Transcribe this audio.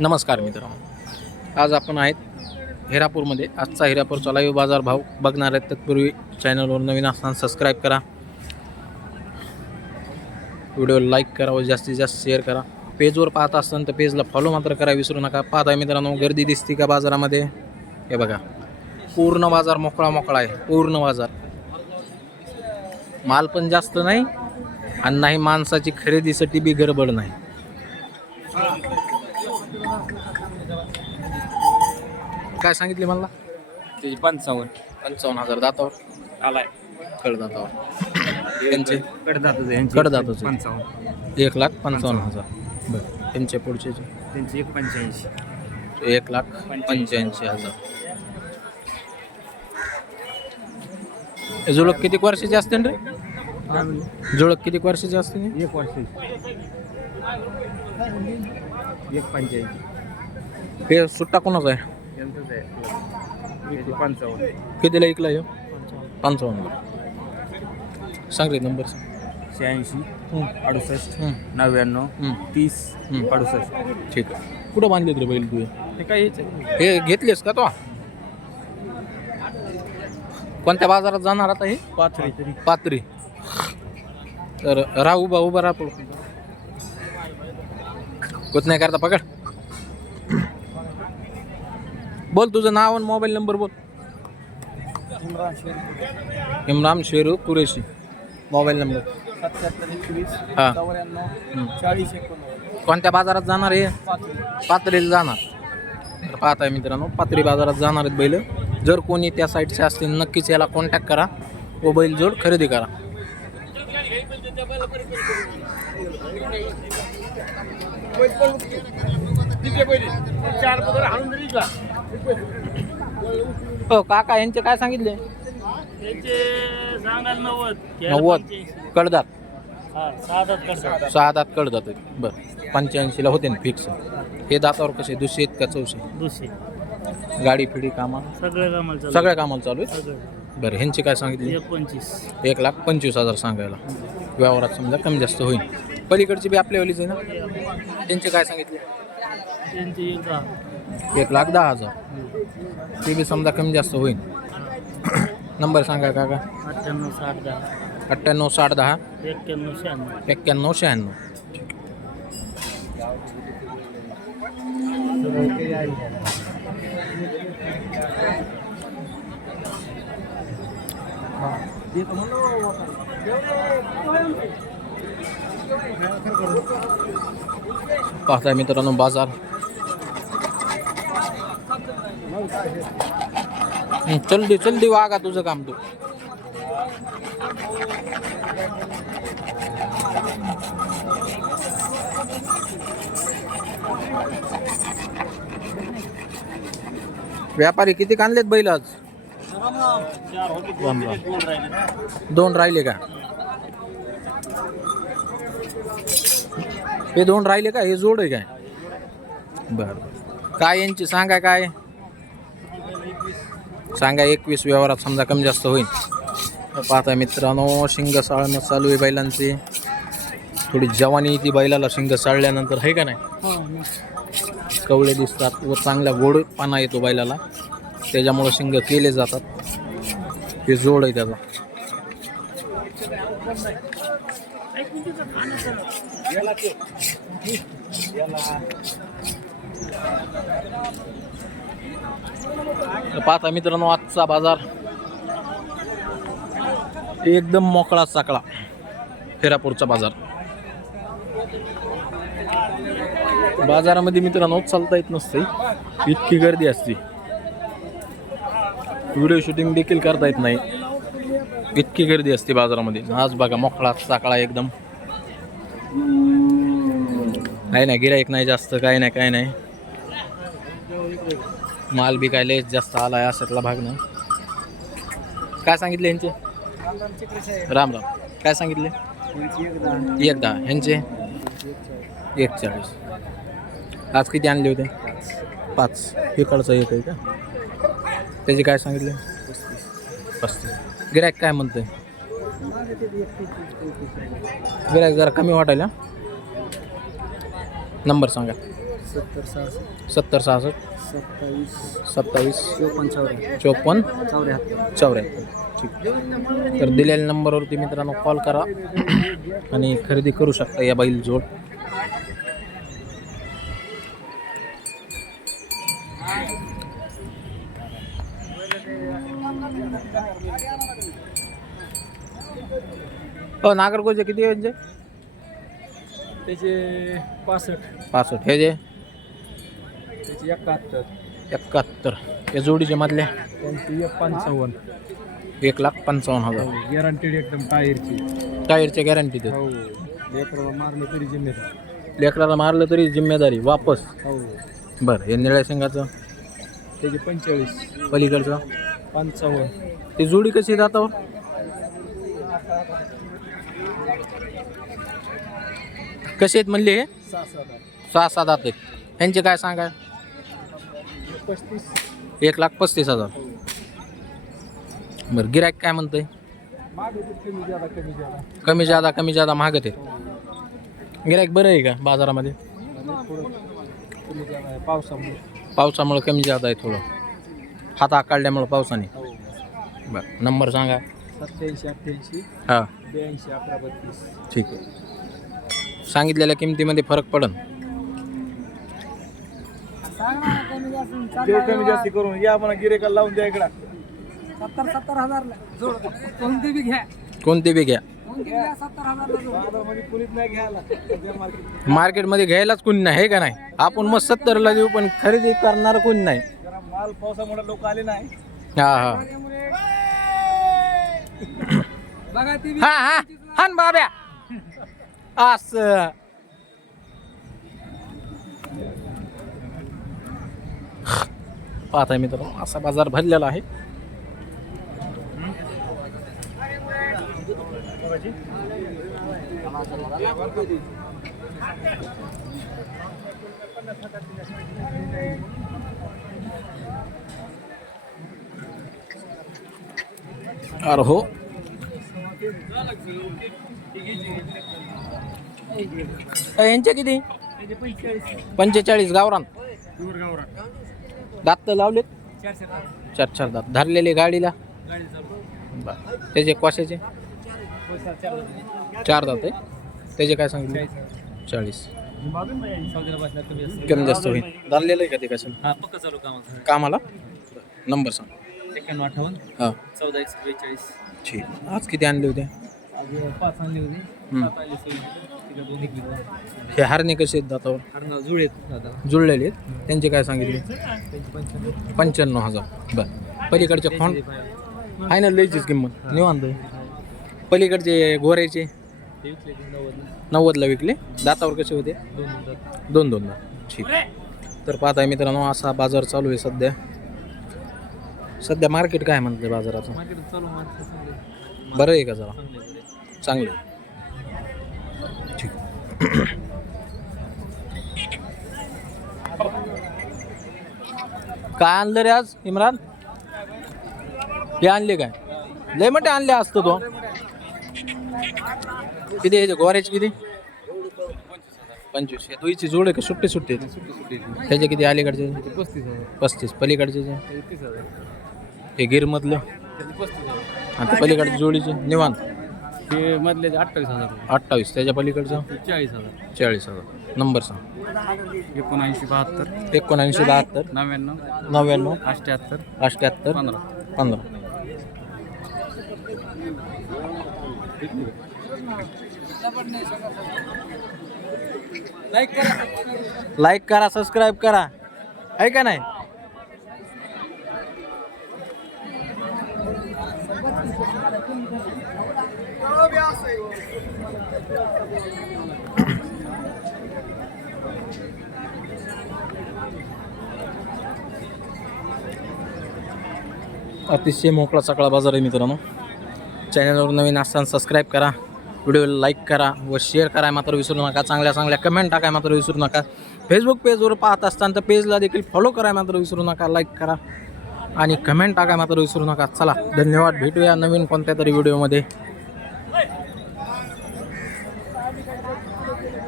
नमस्कार मित्रांनो. आज आपण आहेत हिरापूरमध्ये. आजचा हिरापूरचा लाईव्ह बाजार भाव बघणार आहेत तत्पूर्वी चॅनलवर नवीन असताना सबस्क्राईब करा. व्हिडिओ लाईक करा व जास्तीत जास्त शेअर करा. पेजवर पाहत असताना तर पेजला फॉलो मात्र करा विसरू नका. पाहताय मित्रांनो गर्दी दिसते का बाजारामध्ये? हे बघा. पूर्ण बाजार मोकळा मोकळा आहे. पूर्ण बाजार. माल पण जास्त नाही आणि नाही माणसाची खरेदीसाठी बी गडबड नाही. काय सांगितले मला? त्याची पंचावन्न. पंचावन्न हजार दातावर. आलाय. कडदातावर. त्यांचे कडदातच. पंचावन्न. एक लाख पंचावन्न हजार. बरं. त्यांचे पुढचे जे? त्यांची एक पंच्याऐंशी. एक लाख पंच्याऐंशी हजार. हे जुळक किती वर्षाचे असते रे? जुळक किती वर्षाचे असते एक वर्ष एक पंच्याऐंशी. हे सुट्टा कोणाचा आहे? यांचंच आहे. त्याची पंचावन्न. कितीला ऐकला हे पंचावन्न. सांग रे नंबर. शहाऐंशी अडुसष्ट हं, नव्याण्णव हं, तीस हं. अडुसष्ट. ठीक आहे. कुठं बांधलेत रे बैल तू ते काय हे घेतलेस का तो? कोणत्या बाजारात जाणार आता हे? पाथरी तरी. पात्री तर राह उभा उभा राहा कुछ नाही करता पकड. बोल तुझं नाव आणि मोबाईल नंबर बोल. इम्रान शेरू. कुरेशी. Mobile number. सत्याहत्तर एकवीस हां. चौऱ्याण्णव. चाळीस एकोणनव्वद. कोणत्या बाजारात जाणार आहे पात्रीला जाणार. तर पाहताय मित्रांनो पात्री बाजारात जाणार आहेत बैल. जर कोणी त्या साईडचे असतील नक्कीच याला कॉन्टॅक्ट करा. व बैल जोड खरेदी करा. हो काका यांचे काय सांगितले? त्याचे सांगाल नव्वद नव्वद. कडदात हा सहा दात कडदात आहेत बरं. पंच्याऐंशीला होते ना फिक्स हे दातावर कसे? दुसरे आहेत का चौशे दुसरे. गाडी फिडी कामा? सगळं कामाला चालू सगळ्या कामाला चालू आहेत? सगळं. बरं ह्यांची काय सांगितली? एक पंचवीस एक लाख पंचवीस हजार सांगायला. व्यवहारात समजा कमी जास्त होईल. पलीकडची बी आपल्यावालीच आहे ना? त्यांचे काय सांगितले? त्यांची एक दहा. एक लाख दहा हजार. ते बी समजा कमी जास्त होईल. नंबर सांगा काका. अठ्ठ्याण्णव साठ दहा. अठ्ठ्याण्णव साठ दहा. एक्क्याण्णव शहाण्णव. एक्क्याण्णव शहाण्णव. पाहताय मित्रांनो बाजार. चल दे चल दे वागा तुझं काम तू. व्यापारी किती काढलेत बैल आज? दोन राहिले दोन राहिले का? हे दोन राहिले का? हे जोड आहे काय? बर. काय यांची? सांगा काय? सांगा एकवीस व्यवहारात समजा कमी जास्त होईल. पाहता मित्रांनो शिंग साळणं चालू आहे बैलांची. थोडी जवानी ती बैलाला शिंग साळल्यानंतर आहे का नाही? कवळे दिसतात व चांगला गोड पाना येतो बैलाला. त्याच्यामुळं शिंग केले जातात. हे जोड आहे त्याचा. पाहता मित्रांनो आजचा बाजार एकदम मोकळा चाकळा फेरापूरचा बाजार. बाजारामध्ये मित्रांनो चालता येत नसते. इतकी गर्दी असते. व्हिडिओ शूटिंग देखील करता येत नाही. इतकी गर्दी असते बाजारामध्ये. आज बघा मोकळा चाकळा एकदम. काही नाही गिरायक नाही जास्त काय नाही काय नाही. माल बिकायला जास्त आला आहे अशातला भाग नाही काय सांगितले यांचे राम राम. काय सांगितले? एक दहा ह्यांचे? एक चाळीस आज किती आणले होते? पाच. इकडचा एक आहे का? त्याचे काय सांगितले? पस्तीस. गिरायक काय म्हणते गिरायक जरा कमी वाटायला. नंबर सांगा. सत्तर सहासष्ट. सत्तर सहासष्ट. सत्तावीस. सत्तावीस. चोपन्न चौऱ्याहत्तर. चोपन्न. चौऱ्याहत्तर. चौऱ्याहत्तर. ठीक. तर दिलेल्या नंबरवरती मित्रांनो कॉल करा आणि खरेदी करू शकता या बैल जोड. हो नागरकोचे किती म्हणजे त्याचे पासष्ट. पासष्ट. हे जे त्याचे एकाहत्तर. एकाहत्तर. या जोडीच्या मधल्या? त्यांची एक पंचावन्न. एक लाख पंचावन्न हजार. गॅरंटेड एकदम टायरची. टायरच्या गॅरंटी देत. हो लेकराला मारलं तरी जिम्मेदार. लेकराला मारलं तरी जिम्मेदारी वापस. हो. बरं हे निळ्या शेंगाचं? त्याचे पंचेचाळीस. पलीकडचं? पंचावन्न. ती जोडी कशी जातावर कसे आहेत म्हणले हे? सहा सात सहा सात आहेत. यांचे काय सांगा पस्तीस. एक लाख पस्तीस हजार. बरं गिरायक काय म्हणतंय? कमी जादा कमी जादा मागत आहे गिरायक बरं आहे का बाजारामध्ये? पावसामुळे. पावसामुळे कमी जादा आहे थोडं. हात आकाडल्यामुळं पावसाने. हो. बरं नंबर सांगा. सत्याऐंशी अठ्ठ्याऐंशी हां. ब्याऐंशी अकरा बत्तीस. ठीक आहे. सांगितलेल्या किमतीमध्ये फरक पडन. कमी जास्त करून. या म्हणा गिरेकाला लावून द्या इकडं. सत्तर सत्तर हजार जोड. कोणती बी घ्या. कोणते बी घ्या. कोणती बी घ्या सत्तर हजार बाजारामध्ये कुणीच नाही घ्यायला. सध्या मार्केट मार्केटमध्ये घ्यायलाच कोणी नाही हे का नाही? आपण मग सत्तरला देऊ पण खरेदी करणार कोणी नाही? जरा माल पावसामुळे लोक आले नाही. हा हा. बघा ती बी हा हा. हान बाब्या. अस. पाहताय मित्रांनो असा बाजार भरलेला आहे. अरे हो. अ, यांचे किती? पंचेचाळीस गावरान. दात तर लावलेत. चार चार दात. धरलेले गाडीला? बरं. त्याचे कशाचे? चार दात आहे. त्याचे काय सांगितले चाळीस कमी जास्त होईल. धरलेलं आहे का ते कसं हा पक्का चालू कामाचं कामाला? नंबर सांग. एक्क्याण्णव अठ्ठावन्न. हां. चौदा एकशे बेचाळीस. ठीक. आज किती आणले होते? पाच आणली होती. सात हे हारणे कसे आहेत दातावर? हरणाव जुळ दादा. जुळलेले आहेत. त्यांचे काय सांगितले? त्यांची पंच्याण्णव पंच्याण्णव हजार. बरं. पलीकडचे खोंड आहे ना लयचीच किंमत. निवांत. आहे. पलीकडचे ते विकले नव्वद नव्वदला विकले. दातावर कसे होते? दोन दोन दोन दोन ठीक. तर पाहताय मित्रांनो असा बाजार चालू आहे सध्या. सध्या मार्केट काय म्हणते बाजाराचं? मार्केट चालू मार्केट चांगले बरं आहे का जरा? चांगले चांगलं आहे. ठीक. काय आणलं रे आज इम्रान? हे आणले काय? लय मोठे आणले असतो तो. किती ह्याचे गोऱ्याचे किती? पंचवीस. या दुईची जोड आहे का? सुट्टी सुट्टी त्याचे किती? अलीकडचे? पस्तीस. पस्तीस पलीकडचे जे? हजार हे गिरमधलं. पस्तीस हजार आणि ते पलीकडचे जोडीचे. निवांत. ते मधले अठ्ठावीस हजार अठ्ठावीस त्याच्या पलीकडचं? चाळीस हजार. चाळीस हजार. नंबर सांग. एकोणऐंशी बहात्तर. एकोणऐंशी बहात्तर. नव्याण्णव. नव्याण्णव. अठ्ठ्याहत्तर अठ्ठ्याहत्तर पंधरा. पंधरा. लाईक करा. लाईक करा सबस्क्राईब करा. आहे का नाही? अतिशय मोकळा सकाळा बाजार आहे मित्रांनो. चॅनलवर नवीन असताना सबस्क्राईब करा. व्हिडिओला लाईक करा व शेअर कराय मात्र विसरू नका. चांगल्या चांगल्या कमेंट टाकाय मात्र विसरू नका. फेसबुक पेजवर पाहत असताना तर पेजला देखील फॉलो कराय मात्र विसरू नका. लाईक करा आणि कमेंट टाकाय मात्र विसरू नका. चला धन्यवाद. भेटूया नवीन कोणत्या तरी व्हिडिओमध्ये